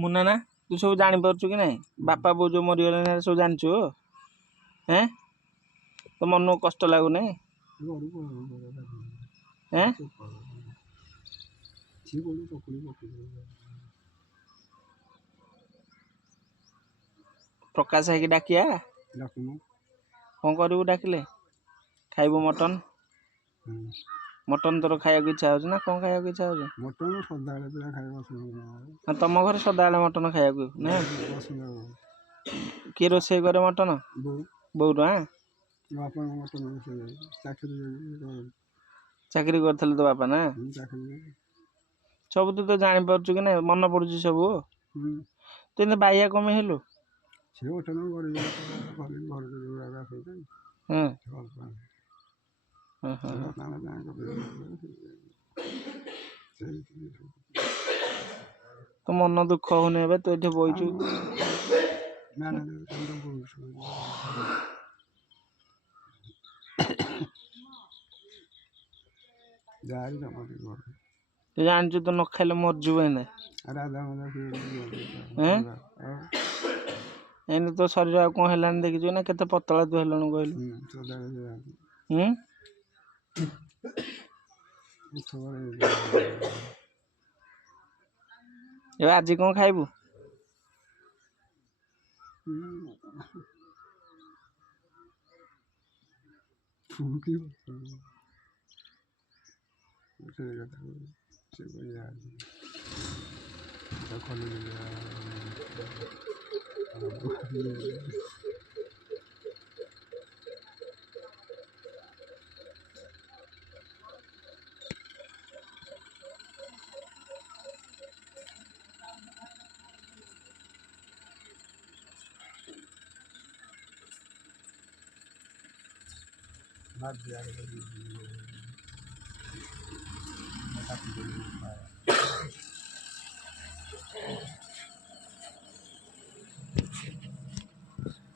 मुन्ना ना तू सब जानी पारछु कि नहीं बापा बो जो मरीगले सब जानछु हैं तो मन को कष्ट लागुनी हैं प्रकाश है कि डाकिया कौन करू डाकिले खाइबो मटन मटन तोर खाया इच्छा हो ना कौन खाया इच्छा हो मटन सदाले पिला खाइबा तुम घर सदाले मटन खाया ना किए रोसे करे मटन बौ चाकरी करथले तो बापा ना सब तो जानी पारछु कि नहीं मन पड़ुछि सब तो इन बाइया कमे हेलु तो मन दुख होने तो ये बईचु तो जानछु तो न खाइले मर जुबे ना एने तो शरीर आ कौन हेलानी देखिछु ना केते पतला तू हेलनु कहलु ए आज कौन खाइबू Not the other